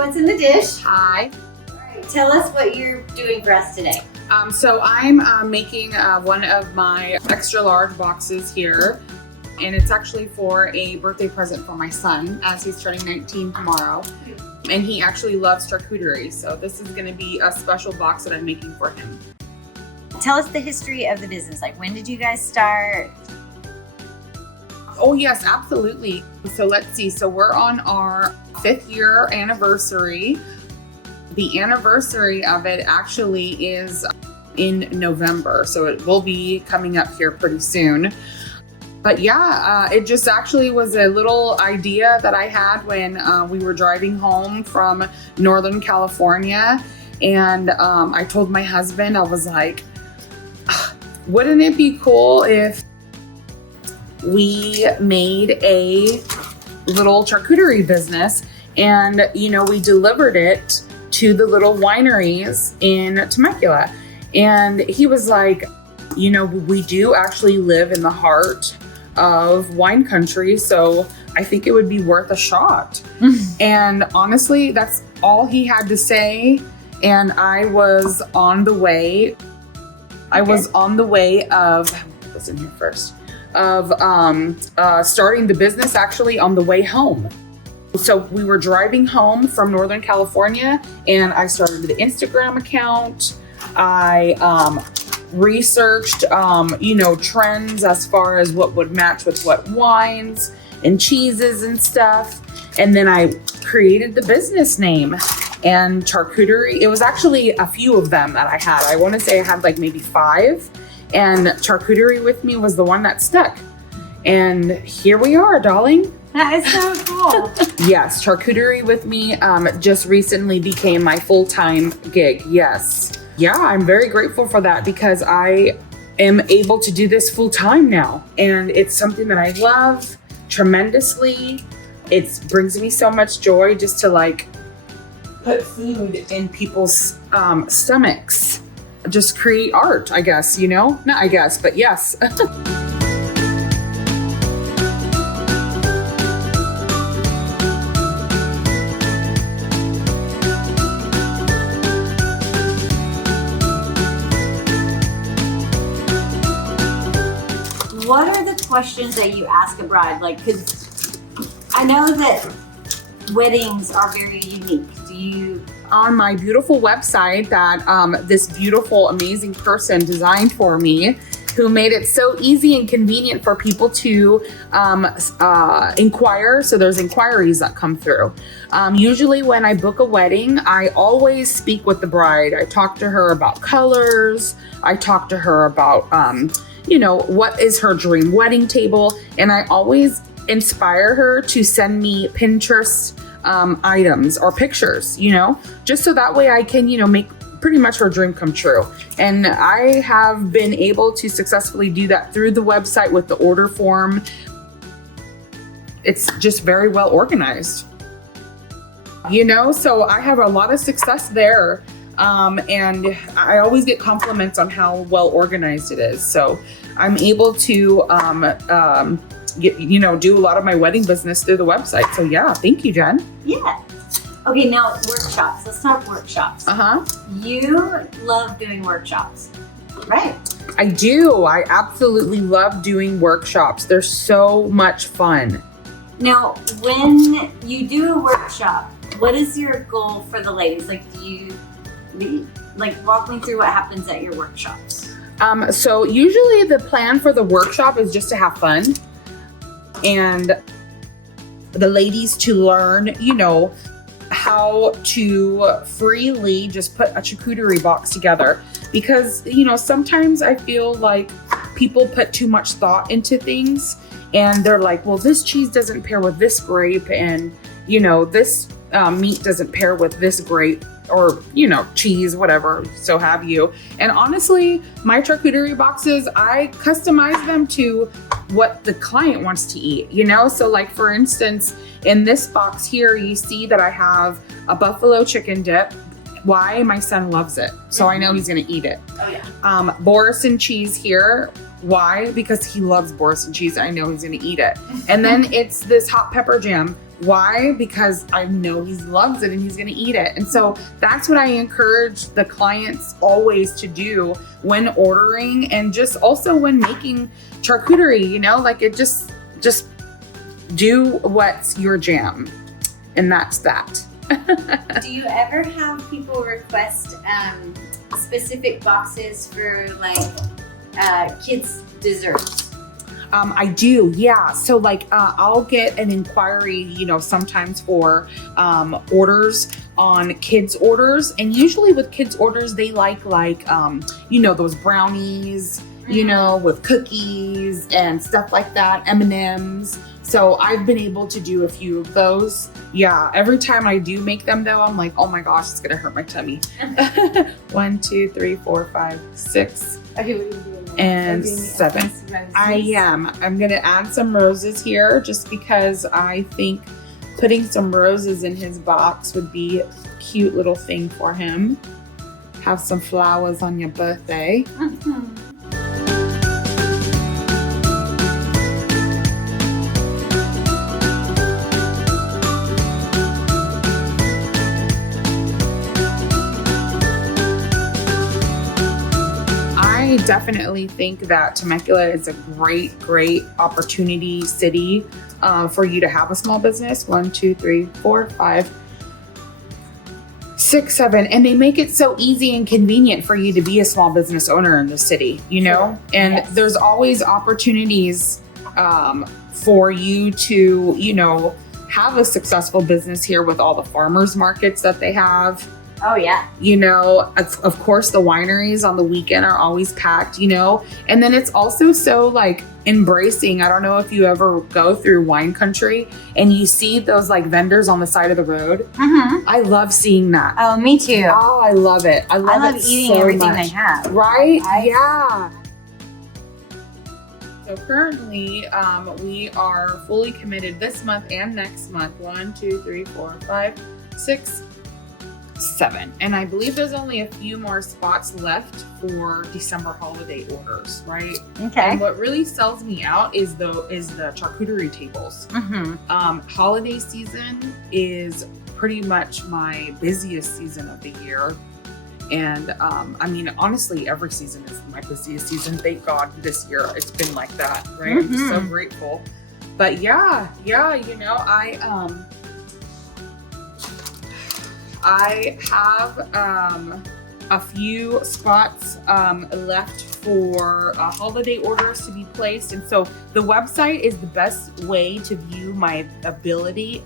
what's in the dish. Hi. All right, tell us what you're doing for us today. So I'm making one of my extra large boxes here, and it's actually for a birthday present for my son as he's turning 19 tomorrow. And he actually loves charcuterie, so this is going to be a special box that I'm making for him. Tell us the history of the business. Like, when did you guys start? Oh yes, absolutely. So let's see. So we're on our 5th year anniversary. The anniversary of it actually is in November, so it will be coming up here pretty soon. But yeah, it just actually was a little idea that I had when we were driving home from Northern California. And I told my husband, I was like, wouldn't it be cool if we made a little charcuterie business and, you know, we delivered it to the little wineries in Temecula. And he was like, you know, we do actually live in the heart of wine country, so I think it would be worth a shot. And honestly, that's all he had to say. And I was on the way. I was on the way of, what's in here first? Of starting the business actually on the way home. So we were driving home from Northern California, and I started the Instagram account. I researched, you know, trends as far as what would match with what wines and cheeses and stuff. And then I created the business name and charcuterie. It was actually a few of them that I had. I want to say I had like maybe 5, and Charcuterie With Me was the one that stuck. And here we are, darling. That is so cool. Yes, Charcuterie With Me just recently became my full-time gig. Yes. Yeah, I'm very grateful for that because I am able to do this full-time now. And it's something that I love tremendously. It brings me so much joy just to like put food in people's stomachs. Just create art, I guess, you know? Not I guess, but yes. What are the questions that you ask a bride? Like, cause I know that weddings are very unique. Do you? On my beautiful website that this beautiful, amazing person designed for me, who made it so easy and convenient for people to inquire. So there's inquiries that come through. Usually when I book a wedding, I always speak with the bride. I talk to her about colors. I talk to her about, you know, what is her dream wedding table. And I always inspire her to send me Pinterest items or pictures, you know, just so that way I can, you know, make pretty much her dream come true. And I have been able to successfully do that through the website with the order form. It's just very well organized, you know, so I have a lot of success there. And I always get compliments on how well organized it is. So I'm able to you know, do a lot of my wedding business through the website. So yeah, thank you, Jen. Yeah. Okay, now workshops. Let's talk workshops. You love doing workshops, right? I do. I absolutely love doing workshops. They're so much fun. Now, when you do a workshop, what is your goal for the ladies? Like, walk me through what happens at your workshops. So usually the plan for the workshop is just to have fun and the ladies to learn, you know, how to freely just put a charcuterie box together. Because, you know, sometimes I feel like people put too much thought into things and they're like, well, this cheese doesn't pair with this grape, and, you know, this meat doesn't pair with this grape, or, you know, cheese, whatever, so have you. And honestly, my charcuterie boxes, I customize them to what the client wants to eat, you know? So like, for instance, in this box here, you see that I have a buffalo chicken dip. Why? My son loves it. So I know he's gonna eat it. Oh yeah. Boris and cheese here. Why? Because he loves Boris and cheese. I know he's gonna eat it. And then it's this hot pepper jam Why? Because I know he loves it and he's gonna eat it. And so that's what I encourage the clients always to do when ordering, and just also when making charcuterie, you know, like it just do what's your jam. And that's that. Do you ever have people request specific boxes for like kids' desserts? I do, yeah. So like I'll get an inquiry, you know, sometimes for orders on kids' orders. And usually with kids' orders, they like you know, those brownies, you know, with cookies and stuff like that, M&Ms. So I've been able to do a few of those. Yeah, every time I do make them though, I'm like, oh my gosh, it's gonna hurt my tummy. 1, 2, 3, 4, 5, 6. Okay, what are you doing? And 7. I'm gonna add some roses here just because I think putting some roses in his box would be a cute little thing for him. Have some flowers on your birthday. I definitely think that Temecula is a great opportunity city for you to have a small business. 1, 2, 3, 4, 5, 6, 7, and they make it so easy and convenient for you to be a small business owner in the city, you know? And Yes. there's always opportunities for you to, you know, have a successful business here with all the farmers markets that they have. Oh yeah. You know, of course, the wineries on the weekend are always packed, you know, and then it's also so like embracing. I don't know if you ever go through wine country and you see those like vendors on the side of the road. I love seeing that. Oh, me too. Oh, I love it. I love it eating eating everything they have. Right? Yeah. So currently, we are fully committed this month and next month. 1, 2, 3, 4, 5, 6, 7. And I believe there's only a few more spots left for December holiday orders, right? Okay. And what really sells me out is the charcuterie tables. Holiday season is pretty much my busiest season of the year. And I mean, honestly, every season is my busiest season. Thank God this year it's been like that, right? I'm just so grateful. But yeah, you know, I have a few spots left for holiday orders to be placed. And so the website is the best way to view my availability.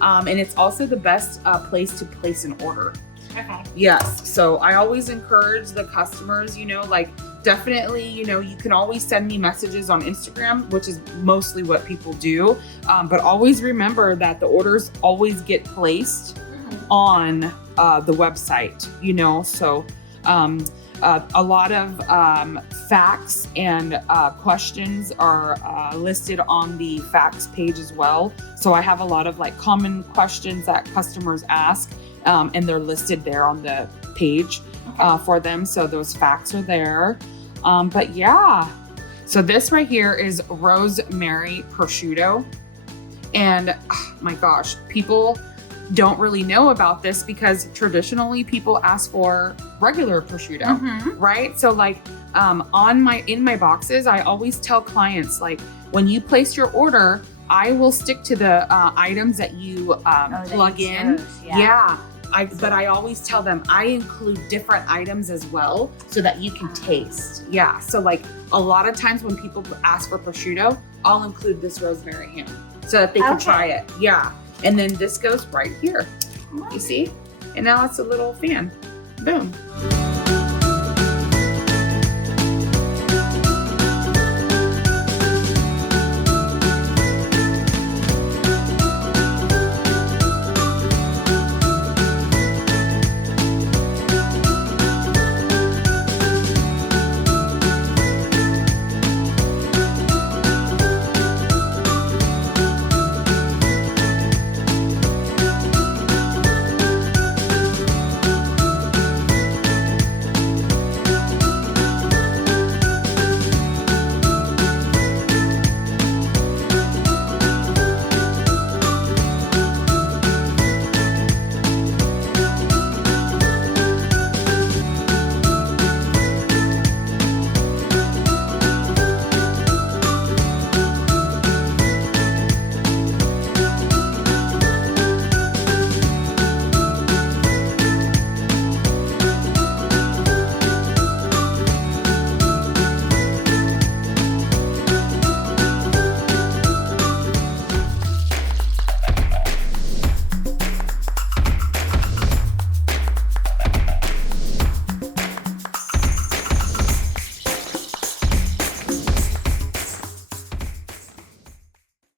And it's also the best place to place an order. Okay. Yes. So I always encourage the customers, you know, like definitely, you know, you can always send me messages on Instagram, which is mostly what people do. But always remember that the orders always get placed on the website, you know, so a lot of facts and questions are listed on the facts page as well. So I have a lot of like common questions that customers ask, and they're listed there on the page for them. So those facts are there. But yeah, so this right here is rosemary prosciutto. And oh my gosh, people don't really know about this because traditionally people ask for regular prosciutto, right? So like in my boxes, I always tell clients, like when you place your order, I will stick to the items that you plug in. But I always tell them I include different items as well so that you can taste. Yeah. So like a lot of times when people ask for prosciutto, I'll include this rosemary ham so that they can try it. Yeah. And then this goes right here. You see? And now it's a little fan. Boom.